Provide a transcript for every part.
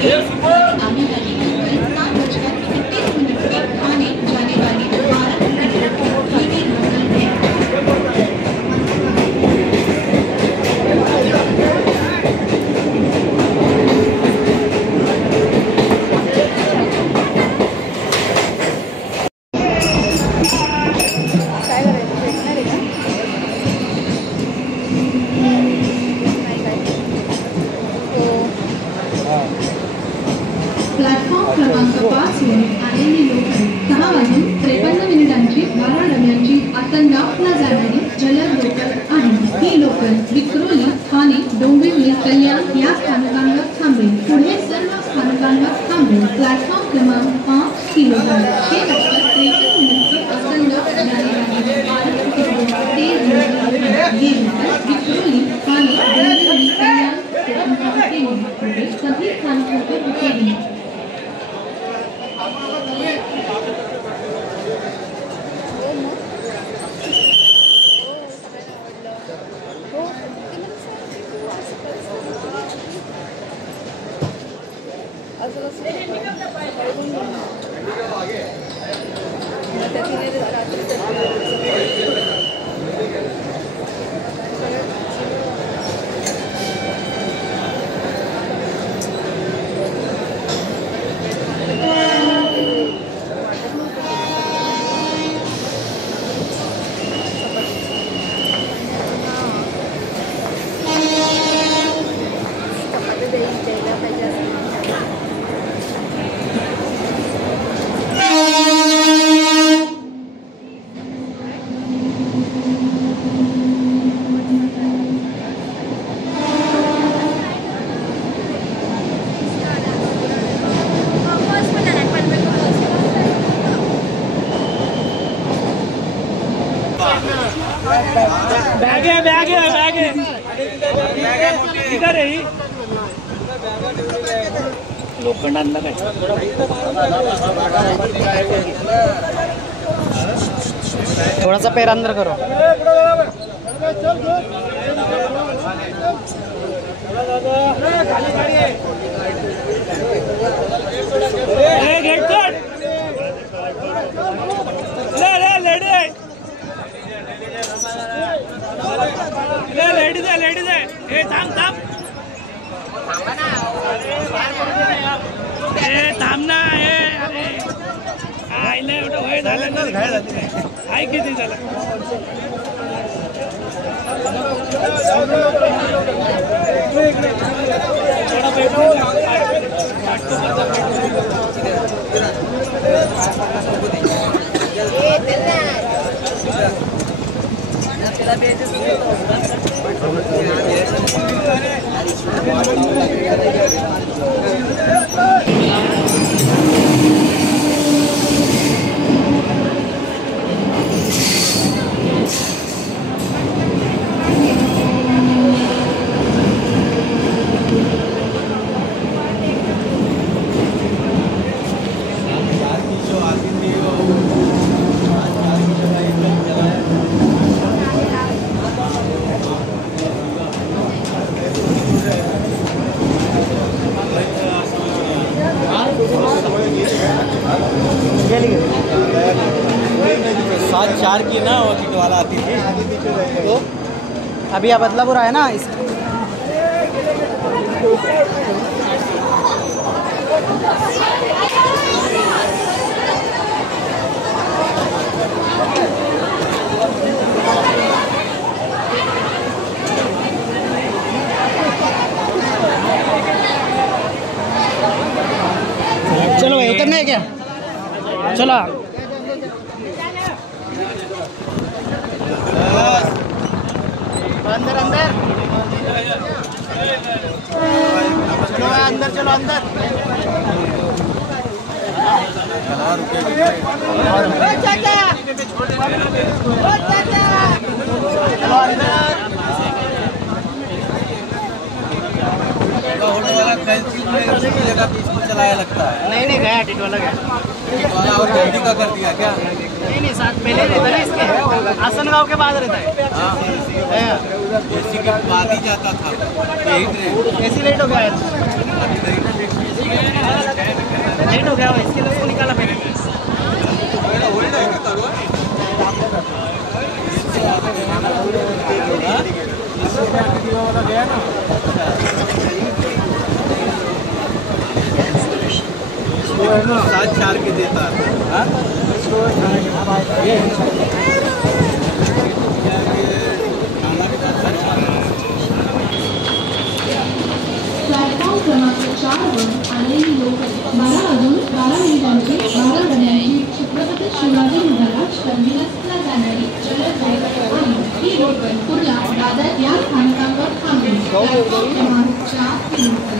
आने वाली 7:31 पर आने जाने वाली 12 टिकटों की खरीदी मुमकिन है। प्लॅटफॉर्म क्रमांक 5 वरून आलेली लोकल 6:53 12 डब्यांची आतंगावला जाणारी जलद लोकल आहे। ही लोकल विक्रोली, ठाणे, डोंबिवली, कल्याण या स्थानकांवर थांबेल। पुढे सर्व स्थानकांवर थांबेल। प्लॅटफॉर्म क्रमांक 5 की लोकल 6:53 आतंगाव जाने वाली 12 टिकटों तेज ये विक्रोली, ठाणे, डोंबिवली, कल्याण स्टेशन पहुंचेगी। सभी स्थानकों पर रुकेगी। बैग है इधर है लोखंड अंदर है। थोड़ा सा पैर अंदर करो। गेट कट लेडीज है ए थांब ना ए अरे आईला एवढं वय झालं ना आई किती झालं चार की ना वो सीट वाला आती थी तो अभी यहाँ बदलापुर आया ना इस चलो भाई उतरना है क्या? चलो अंदर अंदर चलो अंदर चलो अंदर चलो अंदर चलाया लगता है। नहीं गया टिट वाला गया और जल्दी का कर दिया क्या? नहीं साथ पहले रहता है इसके आसनगांव के बाद रहता है। एसी के बाद ही जाता था। यही ट्रेन एसी लेट हो गया है। 7-4 के देतात. हाँ? प्लॅटफॉर्म क्रमांक 4 वर आलेली लोकल 12 वाजून 12 मिनिटांची 12 डब्यांची छत्रपती शिवाजी महाराज टर्मिनसला जाणारी जलद लोकल आहे. ही लोकल कुर्ला दादर या स्थानकावर थांबेल. प्लॅटफॉर्म क्रमांक 4 ही लोकल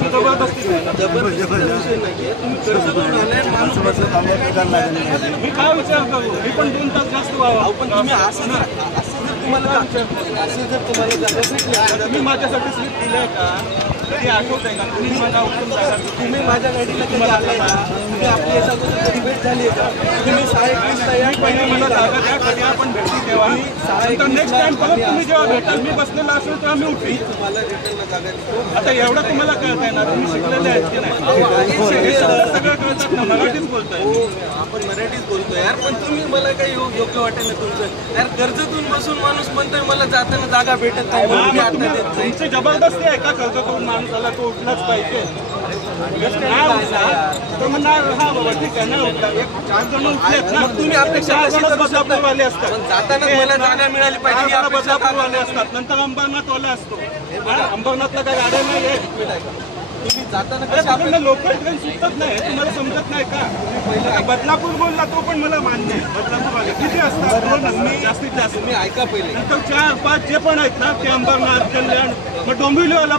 जबरदस्ती नाहीये. तुम्ही कर्जतून आलाय, माणूस मी काय विचार करू? मी पण 2 तास जास्त व्हावं. पण तुम्ही असं जर तुम्हाला तुम्ही माझ्यासाठी स्लिप दिलंय का? कधी आठवत आहे का? तुम्ही माझा उत्तम जागा तुम्ही माझ्या गाडीला कधी आलाय का? तुम्ही आपली याच्याबद्दल कधी भेट झाली आहे का? तुम्ही 6:21 या पहिले मला जागा द्या, कधी आपण भेटी तेव्हा नेक्स्ट टाइम परत तुम्ही जेव्हा भेटाल मी बसलेला असेल तेव्हा मी उठली. तुम्हाला रिटर्नला जागा देतो. आता एवढं तुम्हाला कळत आहे ना, तुम्ही शिकलेले आहेत की नाही? सगळं कळतात ना, मराठीच बोलताय. हो, आपण मराठीच बोलतो यार. पण तुम्ही मला काही योग्य वाटेल ना तुमचं यार. कर्जतून बसून माणूस म्हणतोय मला जाताना जागा भेटत नाही म्हणून मी आता देत नाही. तुमची जबरदस्ती आहे का? कर्जतून माणूस आला तो उठलाच पाहिजे. नाही उठला तर मग नाही. हा बाबा ठीक आहे, नाही उठला. 4 जण उठलेत ना. तुम्ही अपेक्षा कशी करू शकता? बदलापूरवाले असतात. पण जाताना मला जागा मिळाली पाहिजे ही अपेक्षा का बदलापूरवाले असतात. नंतर अंबरनाथवाले असतो. अंबरनाथला काही गाड्या नाही आहेत. तुम्ही जाताना आपल्याला लोकल ट्रेन सुटत नाही, तुम्हाला समजत नाही का? बदलापूर बोलला तो पण मला मान्य आहे. बदलापूरवाले किती असतात? 2 जास्तीत जास्त. तुम्ही ऐका पहिले. नंतर 4-5 जे पण आहेत ना ते अंबरनाथ, कल्याण, मग डोंबिवलीवाला